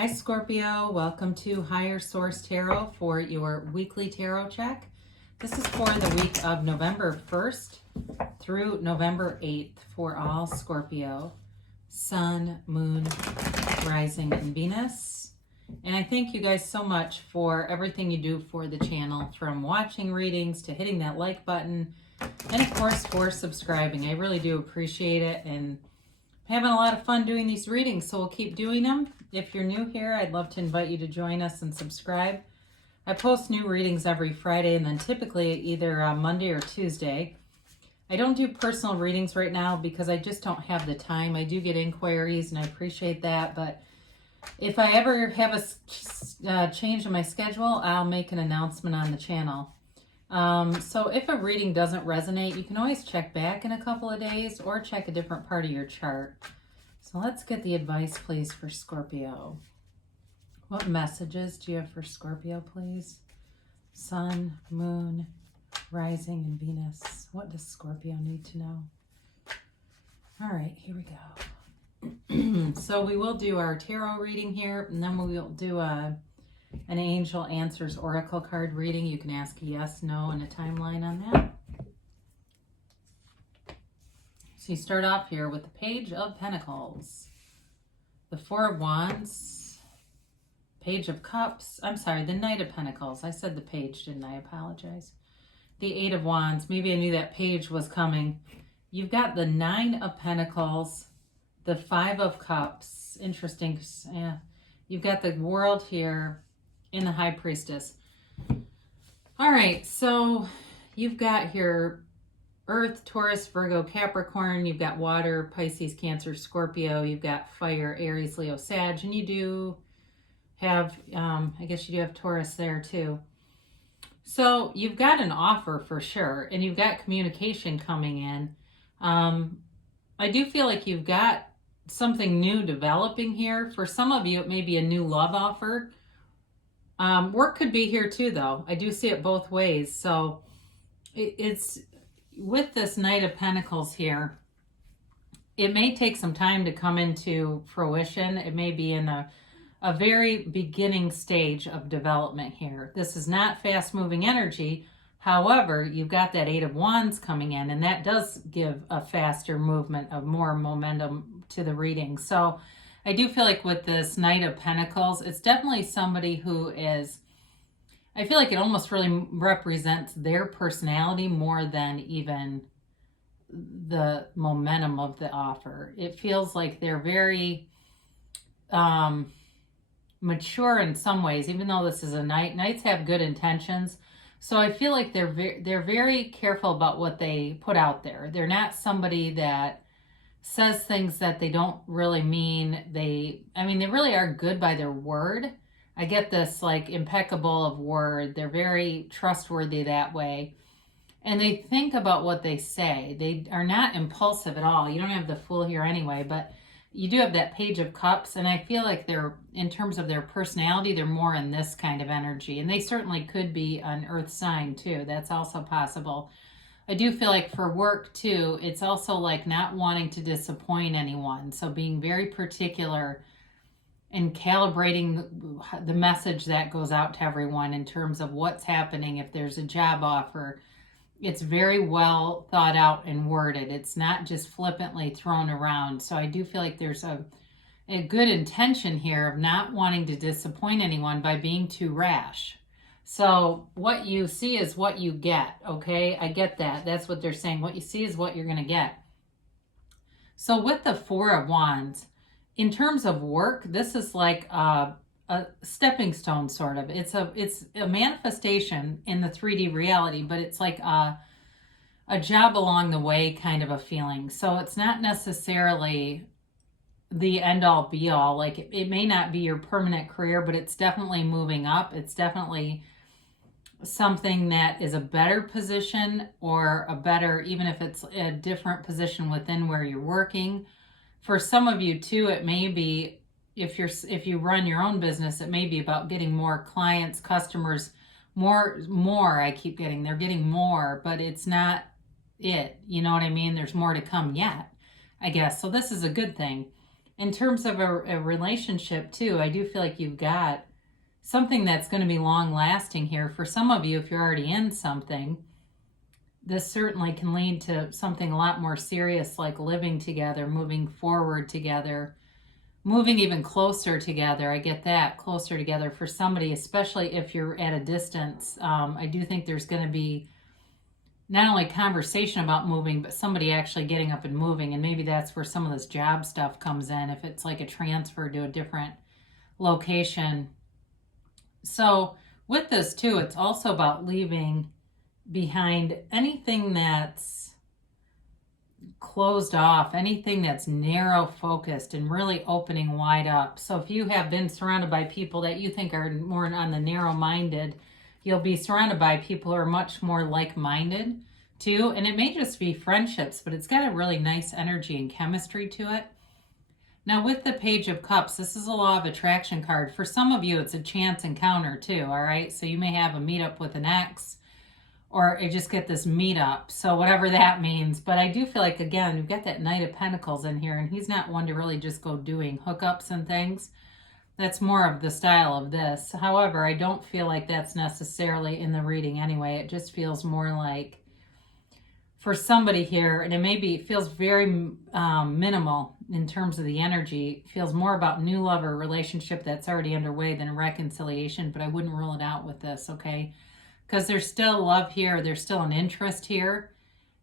Hi Scorpio, welcome to Higher Source Tarot for your weekly tarot check. This is for the week of November 1st through November 8th for all Scorpio, Sun, Moon, Rising, and Venus. And I thank you guys so much for everything you do for the channel, from watching readings to hitting that like button, and of course for subscribing. I really do appreciate it, and I'm having a lot of fun doing these readings, so we'll keep doing them. If you're new here, I'd love to invite you to join us and subscribe. I post new readings every Friday and then typically either Monday or Tuesday. I don't do personal readings right now because I just don't have the time. I do get inquiries and I appreciate that, but if I ever have a change in my schedule, I'll make an announcement on the channel. So if a reading doesn't resonate, you can always check back in a couple of days or check a different part of your chart. So let's get the advice, please, for Scorpio. What messages do you have for Scorpio, please? Sun, Moon, Rising, and Venus. What does Scorpio need to know? All right, here we go. So we will do our tarot reading here, and then we will do an Angel Answers Oracle card reading. You can ask yes, no, and a timeline on that. So you start off here with the Page of Pentacles, the Four of Wands, Page of Cups, I'm sorry, the Knight of Pentacles. I said the page, didn't I? Apologize. The Eight of Wands. Maybe I knew that page was coming. You've got the Nine of Pentacles, the Five of Cups. Interesting. Yeah. You've got the World here and the High Priestess. All right, so you've got here Earth, Taurus, Virgo, Capricorn. You've got water, Pisces, Cancer, Scorpio. You've got fire, Aries, Leo, Sag. And you do have, I guess you do have Taurus there too. So you've got an offer for sure. And you've got communication coming in. I do feel like you've got something new developing here. For some of you, it may be a new love offer. Work could be here too, though. I do see it both ways. So it's with this Knight of Pentacles here, it may take some time to come into fruition. It may be in a very beginning stage of development here. This is not fast-moving energy. However, you've got that Eight of Wands coming in, and that does give a faster movement of more momentum to the reading. So I do feel like with this Knight of Pentacles, it's definitely somebody who is, I feel like it almost really represents their personality more than even the momentum of the offer. It feels like they're very mature in some ways, even though this is a knight. Knights have good intentions. So I feel like they're very careful about what they put out there. They're not somebody that says things that they don't really mean. They really are good by their word. I get this like impeccable of word. They're very trustworthy that way. And they think about what they say. They are not impulsive at all. You don't have the Fool here anyway, but you do have that Page of Cups. And I feel like they're, in terms of their personality, they're more in this kind of energy. And they certainly could be an earth sign too. That's also possible. I do feel like for work too, it's also like not wanting to disappoint anyone. So being very particular and calibrating the message that goes out to everyone in terms of what's happening. If there's a job offer, it's very well thought out and worded. It's not just flippantly thrown around. So I do feel like there's a good intention here of not wanting to disappoint anyone by being too rash. So what you see is what you get, okay? I get that. That's what they're saying. What you see is what you're going to get. So with the Four of Wands, in terms of work, this is like a stepping stone, sort of. It's a manifestation in the 3D reality, but it's like a job along the way kind of a feeling. So it's not necessarily the end-all be-all. Like it may not be your permanent career, but it's definitely moving up. It's definitely something that is a better position, or a better, even if it's a different position within where you're working. For some of you too, it may be, if you run your own business, it may be about getting more clients, customers, more. I keep getting, they're getting more, but it's not it. You know what I mean? There's more to come yet, I guess. So this is a good thing. in terms of a relationship too, I do feel like you've got something that's going to be long lasting here. For some of you, if you're already in something, this certainly can lead to something a lot more serious, like living together, moving forward together, moving even closer together. I get that, closer together for somebody, especially if you're at a distance. I do think there's going to be not only conversation about moving, but somebody actually getting up and moving. And maybe that's where some of this job stuff comes in, if it's like a transfer to a different location. So with this too, it's also about leaving behind anything that's closed off, anything that's narrow focused, and really opening wide up. So if you have been surrounded by people that you think are more on the narrow minded, you'll be surrounded by people who are much more like-minded too. And it may just be friendships, but it's got a really nice energy and chemistry to it. Now with the Page of Cups, this is a law of attraction card. For some of you, it's a chance encounter too, all right? So you may have a meetup with an ex, or you just get this meetup. So whatever that means. But I do feel like, again, you've got that Knight of Pentacles in here, and he's not one to really just go doing hookups and things. That's more of the style of this. However, I don't feel like that's necessarily in the reading anyway. It just feels more like for somebody here, and it feels very minimal in terms of the energy. It feels more about new love or relationship that's already underway than a reconciliation, but I wouldn't rule it out with this, okay? Because there's still love here, there's still an interest here.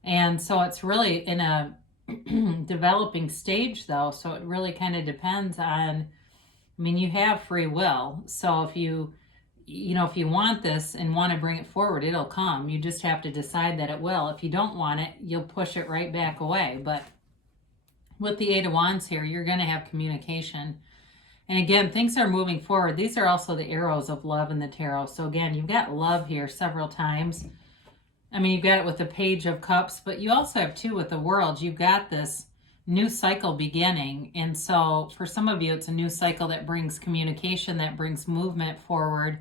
And so it's really in a developing stage though, so it really kind of depends on, I mean, you have free will. So if you want this and want to bring it forward, it'll come. You just have to decide that it will. If you don't want it, you'll push it right back away. But with the Eight of Wands here, you're going to have communication. And again, things are moving forward. These are also the arrows of love in the tarot. So again, you've got love here several times. I mean, you've got it with the Page of Cups, but you also have two with the World. You've got this new cycle beginning. And so for some of you, it's a new cycle that brings communication, that brings movement forward,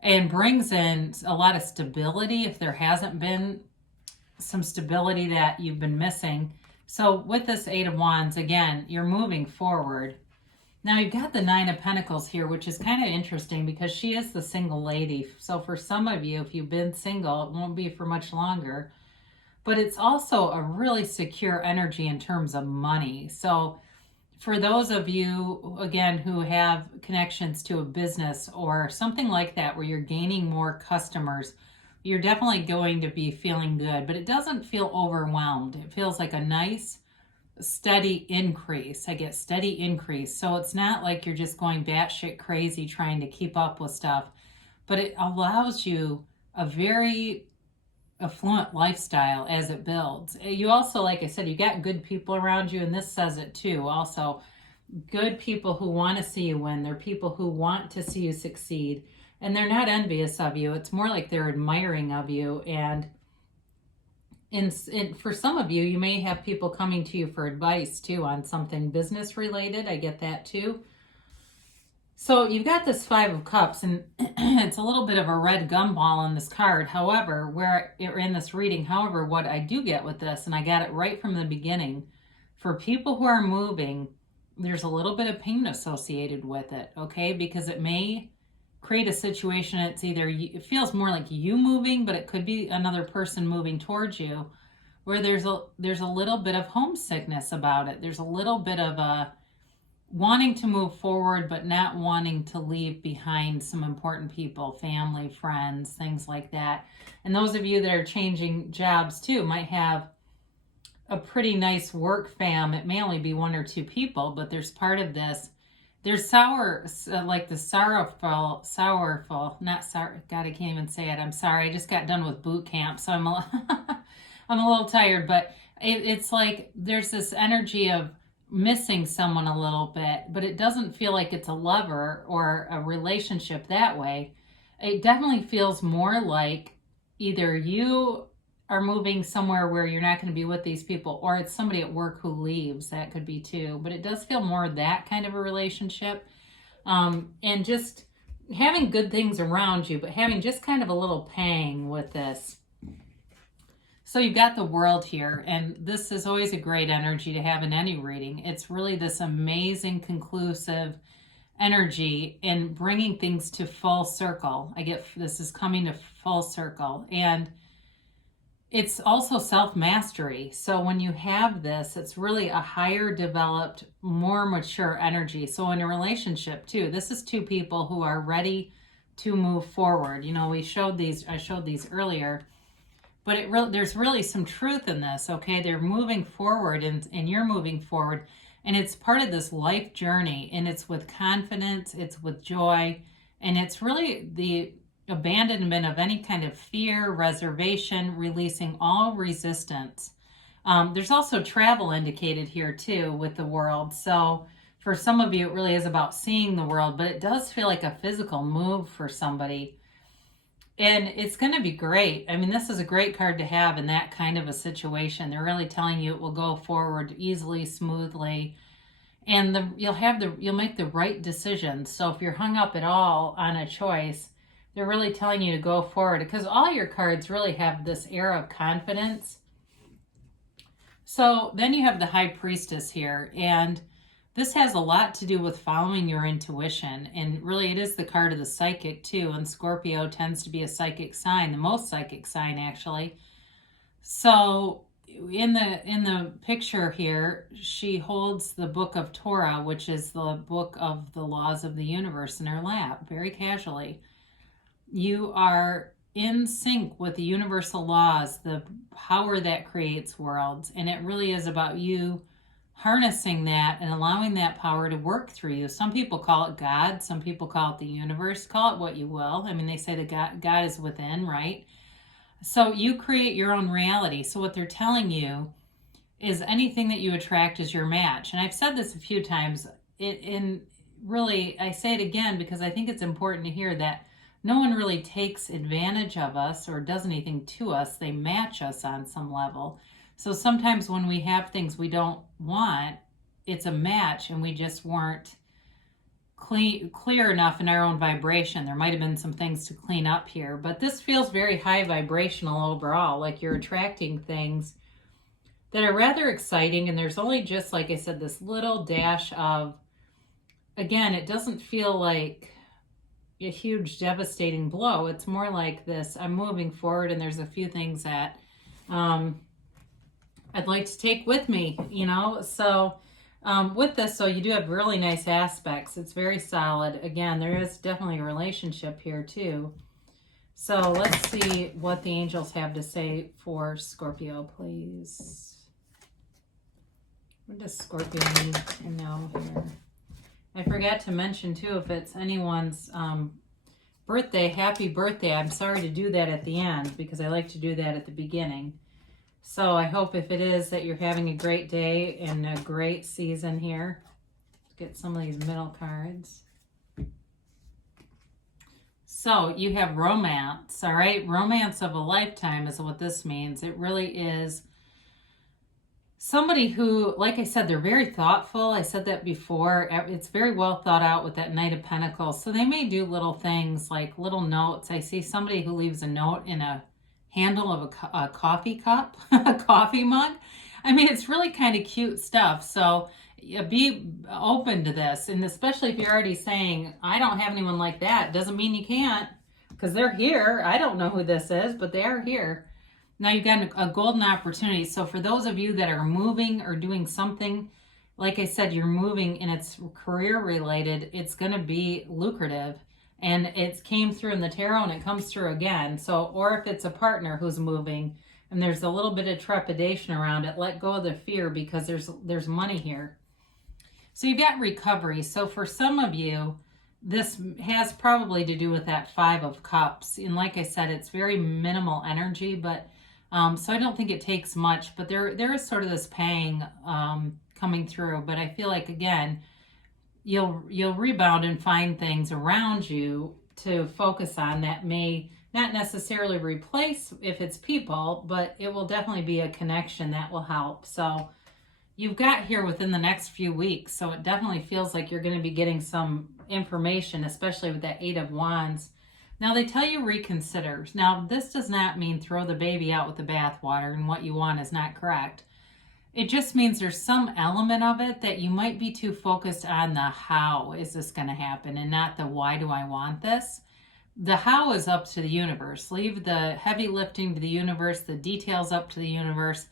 and brings in a lot of stability if there hasn't been some stability that you've been missing. So with this Eight of Wands, again, you're moving forward. Now you've got the Nine of Pentacles here, which is kind of interesting because she is the single lady. So for some of you, if you've been single, it won't be for much longer. But it's also a really secure energy in terms of money. So for those of you, again, who have connections to a business or something like that, where you're gaining more customers, you're definitely going to be feeling good, but it doesn't feel overwhelmed. It feels like a nice, steady increase. I get steady increase. So it's not like you're just going batshit crazy trying to keep up with stuff, but it allows you a very affluent lifestyle as it builds. You also, like I said, you got good people around you, and this says it too. Also, good people who want to see you win. They're people who want to see you succeed, and they're not envious of you. It's more like they're admiring of you. And for some of you, you may have people coming to you for advice too on something business related. I get that too. So you've got this Five of Cups, and it's a little bit of a red gumball in this card. However, where in this reading, however, what I do get with this, and I got it right from the beginning, for people who are moving, there's a little bit of pain associated with it, okay? Because it may create a situation. It's either, it feels more like you moving, but it could be another person moving towards you, where there's a little bit of homesickness about it. There's a little bit of a wanting to move forward, but not wanting to leave behind some important people, family, friends, things like that. And those of you that are changing jobs too might have a pretty nice work fam. It may only be one or two people, but there's part of this. There's like the sorrowful, not sour. God, I can't even say it. I'm sorry. I just got done with boot camp, so I'm a little tired, but it's like there's this energy of missing someone a little bit, but it doesn't feel like it's a lover or a relationship that way. It definitely feels more like either you are moving somewhere where you're not going to be with these people, or it's somebody at work who leaves. That could be too, but it does feel more that kind of a relationship. And just having good things around you, but having just kind of a little pang with this. So you've got the World here, and this is always a great energy to have in any reading. It's really this amazing, conclusive energy in bringing things to full circle. I get this is coming to full circle, and it's also self-mastery. So when you have this, it's really a higher developed, more mature energy. So in a relationship too, this is two people who are ready to move forward. You know, I showed these earlier, but there's really some truth in this. Okay, they're moving forward, and you're moving forward, and it's part of this life journey, and it's with confidence, it's with joy, and it's really the abandonment of any kind of fear, reservation, releasing all resistance. There's also travel indicated here too with the World. So for some of you, it really is about seeing the world, but it does feel like a physical move for somebody. And it's going to be great. I mean, this is a great card to have in that kind of a situation. They're really telling you it will go forward easily, smoothly, and you'll make the right decisions. So if you're hung up at all on a choice, they're really telling you to go forward, because all your cards really have this air of confidence. So then you have the High Priestess here, and this has a lot to do with following your intuition, and really it is the card of the psychic too, and Scorpio tends to be a psychic sign, the most psychic sign actually. So in the picture here, she holds the Book of Torah, which is the book of the laws of the universe, in her lap, very casually. You are in sync with the universal laws, the power that creates worlds, and it really is about you harnessing that and allowing that power to work through you. Some people call it God, some people call it the universe, call it what you will. I mean, they say that God is within, right? So you create your own reality. So what they're telling you is anything that you attract is your match. And I've said this a few times, really, I say it again because I think it's important to hear that no one really takes advantage of us or does anything to us. They match us on some level. So sometimes when we have things we don't want, it's a match, and we just weren't clear enough in our own vibration. There might have been some things to clean up here, but this feels very high vibrational overall, like you're attracting things that are rather exciting. And there's only just, like I said, this little dash of, again, it doesn't feel like a huge devastating blow. It's more like this, I'm moving forward, and there's a few things that I'd like to take with me, you know. So with this, so you do have really nice aspects. It's very solid. Again, there is definitely a relationship here too. So let's see what the angels have to say for Scorpio, please. What does Scorpio need to know here? I forgot to mention too, if it's anyone's birthday, happy birthday. I'm sorry to do that at the end because I like to do that at the beginning. So I hope if it is that you're having a great day and a great season here. Let's get some of these middle cards. So you have romance, all right? Romance of a lifetime is what this means. It really is somebody who, like I said, they're very thoughtful. I said that before. It's very well thought out with that Knight of Pentacles. So they may do little things like little notes. I see somebody who leaves a note in a handle of a coffee cup, a coffee mug. I mean, it's really kind of cute stuff. So be open to this. And especially if you're already saying, I don't have anyone like that, doesn't mean you can't, because they're here. I don't know who this is, but they are here. Now you've got a golden opportunity. So for those of you that are moving or doing something, like I said, you're moving and it's career related, it's going to be lucrative. And it came through in the tarot, and it comes through again. So, or if it's a partner who's moving and there's a little bit of trepidation around it, let go of the fear, because there's money here. So you've got recovery. So for some of you, this has probably to do with that Five of Cups. And like I said, it's very minimal energy, but so I don't think it takes much. But there is sort of this pang coming through. But I feel like, again, you'll rebound and find things around you to focus on that may not necessarily replace if it's people, but it will definitely be a connection that will help. So you've got here within the next few weeks. So it definitely feels like you're going to be getting some information, especially with that Eight of Wands. Now they tell you reconsider. Now this does not mean throw the baby out with the bathwater and what you want is not correct. It just means there's some element of it that you might be too focused on the how is this going to happen and not the why do I want this. The how is up to the universe. Leave the heavy lifting to the universe, the details up to the universe,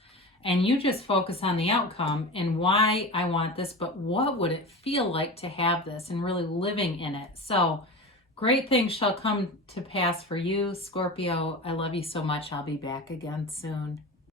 and you just focus on the outcome and why I want this, but what would it feel like to have this and really living in it. So great things shall come to pass for you, Scorpio. I love you so much. I'll be back again soon.